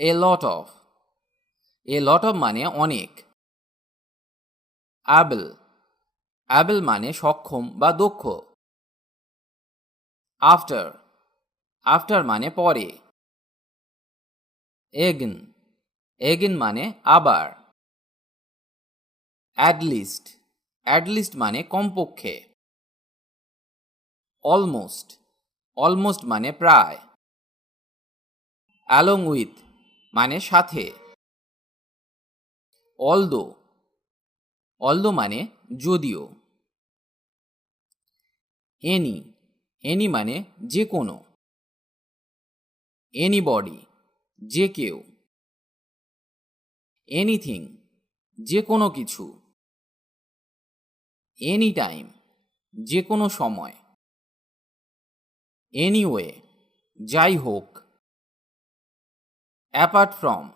A lot of, A lot of মানে অনেক। Able, able মানে সক্ষম বা দক্ষ। আফটার, আফটার মানে পরে। এগেন, এগেন মানে আবার। অ্যাটলিস্ট, অ্যাটলিস্ট মানে কমপক্ষে। অলমোস্ট, অলমোস্ট মানে প্রায়। অ্যালং উইথ মানে সাথে। অলদো, অলদো মানে যদিও। এনি, এনি মানে যে কোনো। এনিবডি যে কেউ। এনিথিং যে কোনো কিছু। এনি টাইম যে কোনো সময়। এনিওয়ে যাই হোক। অ্যাপার্ট ফ্রম,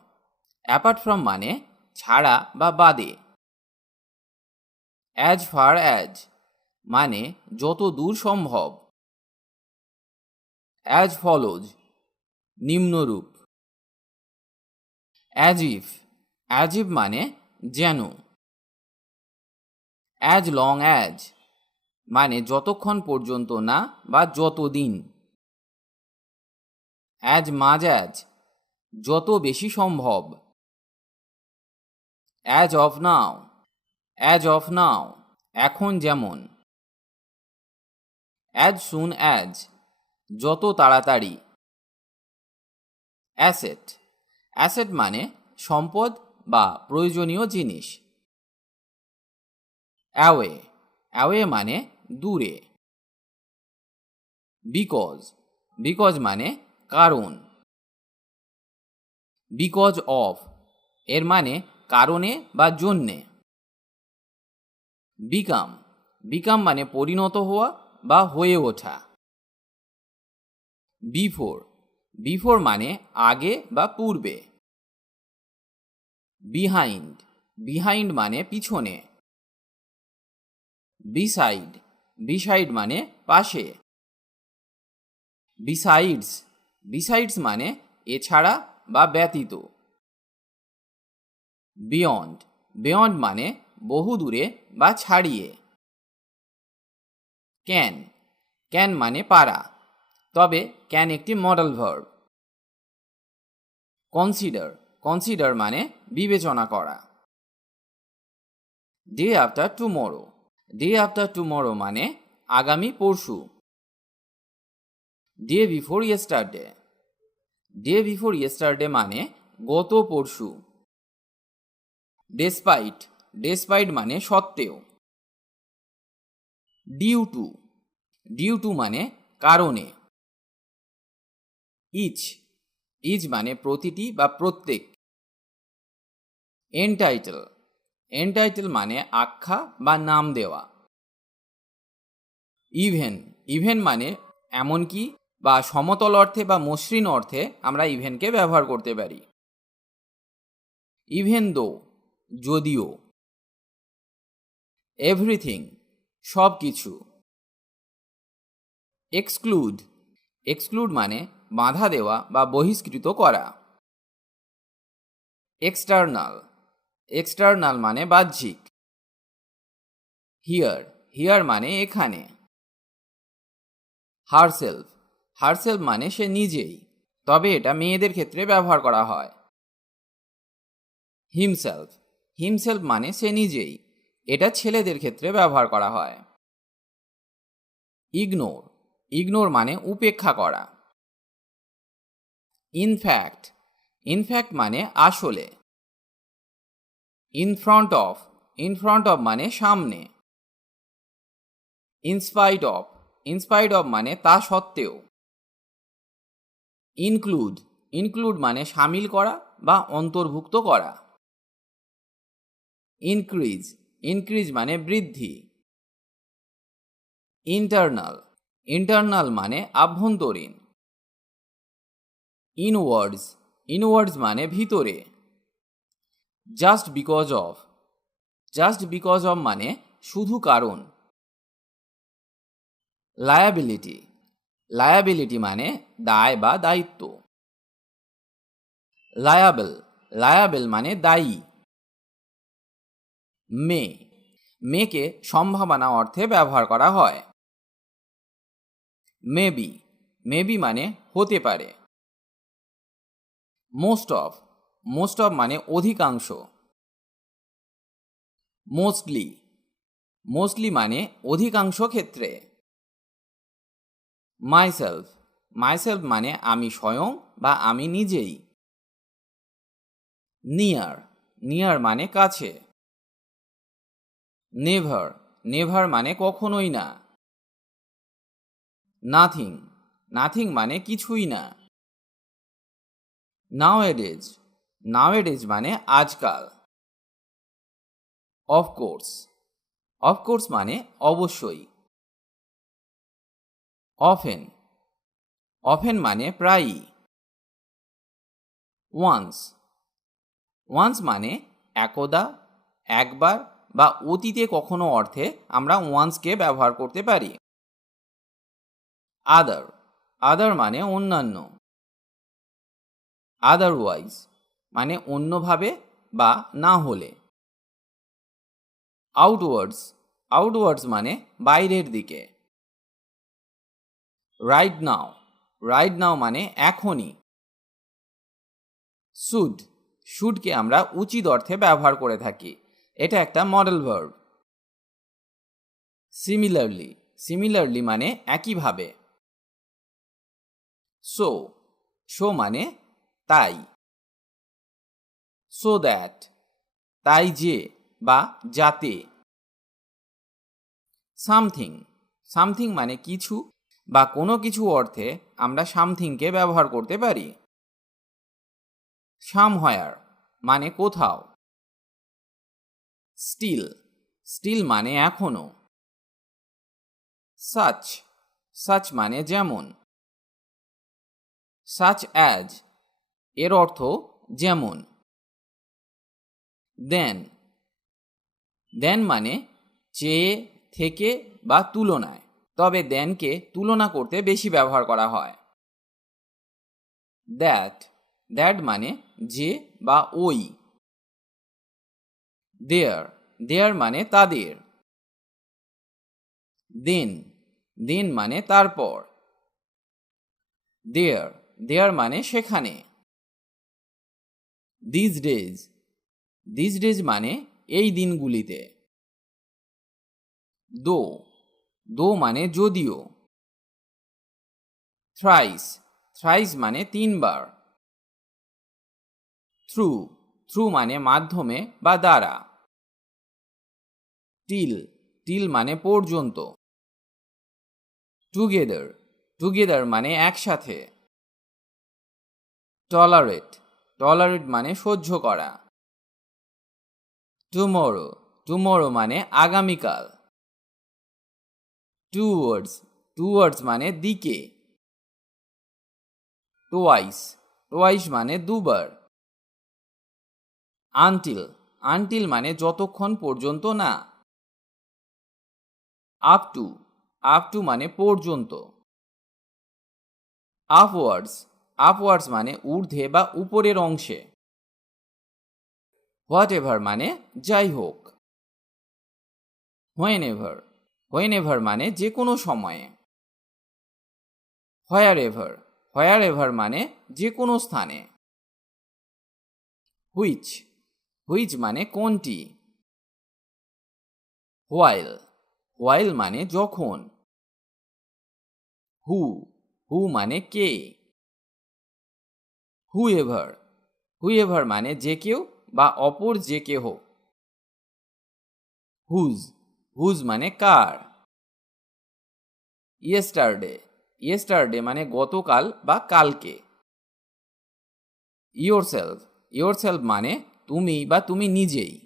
অ্যাপার্ট ফ্রম মানে ছাড়া বা বাদে। অ্যাজ ফার অ্যাজ মানে যত দূর সম্ভব। অ্যাজ ফলোজ নিম্নরূপ। অ্যাজ ইফ, অ্যাজ ইফ মানে যেন। অ্যাজ লং অ্যাজ মানে যতক্ষণ পর্যন্ত না বা যতদিন। অ্যাজ মাঝ অ্যাজ যত বেশি সম্ভব। As of now, as of now এখন যেমন। অ্যাজ সুন অ্যাজ যত তাড়াতাড়ি। অ্যাসেট, অ্যাসেট মানে সম্পদ বা প্রয়োজনীয় জিনিস। অ্যাওয়ে, অ্যাওয়ে মানে দূরে। বিকজ, বিকজ মানে কারণ। বিকজ অফ এর মানে কারণে বা জন্যে। বিকাম, বিকাম মানে পরিণত হওয়া বা হয়ে ওঠা। বিফোর, বিফোর মানে আগে বা পূর্বে। বিহাইন্ড, বিহাইন্ড মানে পিছনে। বিসাইড, বিসাইড মানে পাশে। বিসাইডস, বিসাইডস মানে এছাড়া বা ব্যতীত। বিয়ন্ড, বিয়ন্ড মানে বহু দূরে বা ছাড়িয়ে। ক্যান, ক্যান মানে পারা, তবে ক্যান একটি মডেল ভার্ব। কনসিডার, কনসিডার মানে বিবেচনা করা। Day after tomorrow, day after tomorrow মানে আগামী পরশু। Day before yesterday, day before yesterday মানে গত পরশু। ডেসপাইট, ডেসপাইট মানে সত্ত্বেও। ডিউ টু, ডিউ টু মানে কারণে। ইচ, ইচ মানে প্রতিটি বা প্রত্যেক। এনটাইটেল, এনটাইটেল মানে আখ্যা বা নাম দেওয়া। ইভেন, ইভেন মানে এমনকি বা সমতল অর্থে বা মসৃণ অর্থে আমরা ইভেনকে ব্যবহার করতে পারি। ইভেন দো যদিও। এভরিথিং সব কিছু। এক্সক্লুড, এক্সক্লুড মানে বাধা দেওয়া বা বহিষ্কৃত করা। এক্সটার্নাল, এক্সটার্নাল মানে বাহ্যিক। হিয়ার, হিয়ার মানে এখানে। হারসেলফ, হারসেলফ মানে সে নিজেই, তবে এটা মেয়েদের ক্ষেত্রে ব্যবহার করা হয়। হিমসেলফ, হিমসেলফ মানে সে নিজেই, এটা ছেলেদের ক্ষেত্রে ব্যবহার করা হয়। ইগনোর, ইগনোর মানে উপেক্ষা করা। ইনফ্যাক্ট, ইনফ্যাক্ট মানে আসলে। ইনফ্রন্ট অফ, ইনফ্রন্ট অফ মানে সামনে। ইনস্পাইট অফ, ইনস্পাইট অফ মানে তা সত্ত্বেও। ইনক্লুড, ইনক্লুড মানে সামিল করা বা অন্তর্ভুক্ত করা। ইনক্রিজ, ইনক্রিজ মানে বৃদ্ধি। ইন্টারনাল, ইন্টারনাল মানে আভ্যন্তরীণ। ইনওয়ার্ডস, ইনওয়ার্ডস মানে ভিতরে। Just because of, just because of মানে শুধু কারণ। লায়াবিলিটি, লায়াবিলিটি মানে দায় বা দায়িত্ব। লায়াবেল, লায়াবেল মানে দায়ী। মে, মেকে সম্ভাবনা অর্থে ব্যবহার করা হয়। মেবি, মেবি মানে হতে পারে। মোস্ট অফ, মোস্ট অফ মানে অধিকাংশ। মোস্টলি, মোস্টলি মানে অধিকাংশ ক্ষেত্রে। মাইসেলফ, মাইসেলফ মানে আমি স্বয়ং বা আমি নিজেই। নিয়ার, নিয়ার মানে কাছে। নেভার, নেভার মানে কখনোই না। নাথিং, নাথিং মানে কিছুই না। নাওএডেজ, নাওএডেজ মানে আজকাল। অফকোর্স, অফকোর্স মানে অবশ্যই। অফেন, অফেন মানে প্রায়ই। ওয়ান্স, ওয়ান্স মানে একদা, একবার বা অতীতে কখনো অর্থে আমরা ওয়ান্সকে ব্যবহার করতে পারি। আদার, আদার মানে অন্যান্য। আদারওয়াইজ মানে অন্যভাবে বা না হলে। আউটওয়ার্ডস, আউটওয়ার্ডস মানে বাইরের দিকে। রাইট নাও, রাইট নাও মানে এখনই। শুড, শুডকে আমরা উচিত অর্থে ব্যবহার করে থাকি, এটা একটা মডেল ভার্ব। সিমিলারলি, সিমিলারলি মানে একইভাবে। সো, সো মানে তাই। সো দ্যাট, তাই যে বা যাতে। সামথিং, সামথিং মানে কিছু বা কোনো কিছু অর্থে আমরা সামথিংকে ব্যবহার করতে পারি। সামহয়ার মানে কোথাও। স্টিল, স্টিল মানে এখনো। সাচ, সাচ মানে যেমন। সাচ অ্যাজ, এর অর্থ যেমন। দেন, দেন মানে চেয়ে, থেকে বা তুলনায়, তবে দেনকে তুলনা করতে বেশি ব্যবহার করা হয়। দ্যাট, দ্যাট মানে যে বা ওই। দেয়ার, দেয়ার মানে তাদের। দেন, দেন মানে তারপর। দেয়ার, দেয়ার মানে সেখানে। দিস ডেজ, দিস ডেজ মানে এই দিনগুলিতে। দো, দো মানে যদিও। থ্রাইস, থ্রাইস মানে তিনবার। থ্রু, থ্রু মানে মাধ্যমে বা দ্বারা। টিল, টিল মানে পর্যন্ত। টুগেদার, টুগেদার মানে একসাথে। টলারেট, টলারেট মানে সহ্য করা। টুমরো, টুমরো মানে আগামীকাল। টুয়ার্ডস, টুয়ার্ডস মানে দিকে। টোয়াইস, টোয়াইস মানে দুবার। আনটিল, আনটিল মানে যতক্ষণ পর্যন্ত না। আপ টু, আপ টু মানে পর্যন্ত। আপওয়ার্ডস, আপওয়ার্ডস মানে ঊর্ধ্বে বা উপরের অংশে। হোয়াট এভার মানে যাই হোক। হোয়েন এভার, হোয়েন এভার মানে যে কোনো সময়ে। হোয়ার এভার, হোয়ার এভার মানে যে কোনো স্থানে। হুইচ, হুইচ মানে কোনটি। হোয়াইল, হোয়াইল মানে যখন। হু, হু মানে কে। হু এভার, হু এভার মানে যে কেউ বা অপর যে কেহ। হুজ, হুজ মানে কার। ইয়েস্টারডে, ইয়েস্টারডে মানে গতকাল বা কালকে। ইয়োরসেলফ, ইয়োরসেলফ মানে তুমি বা তুমি নিজেই।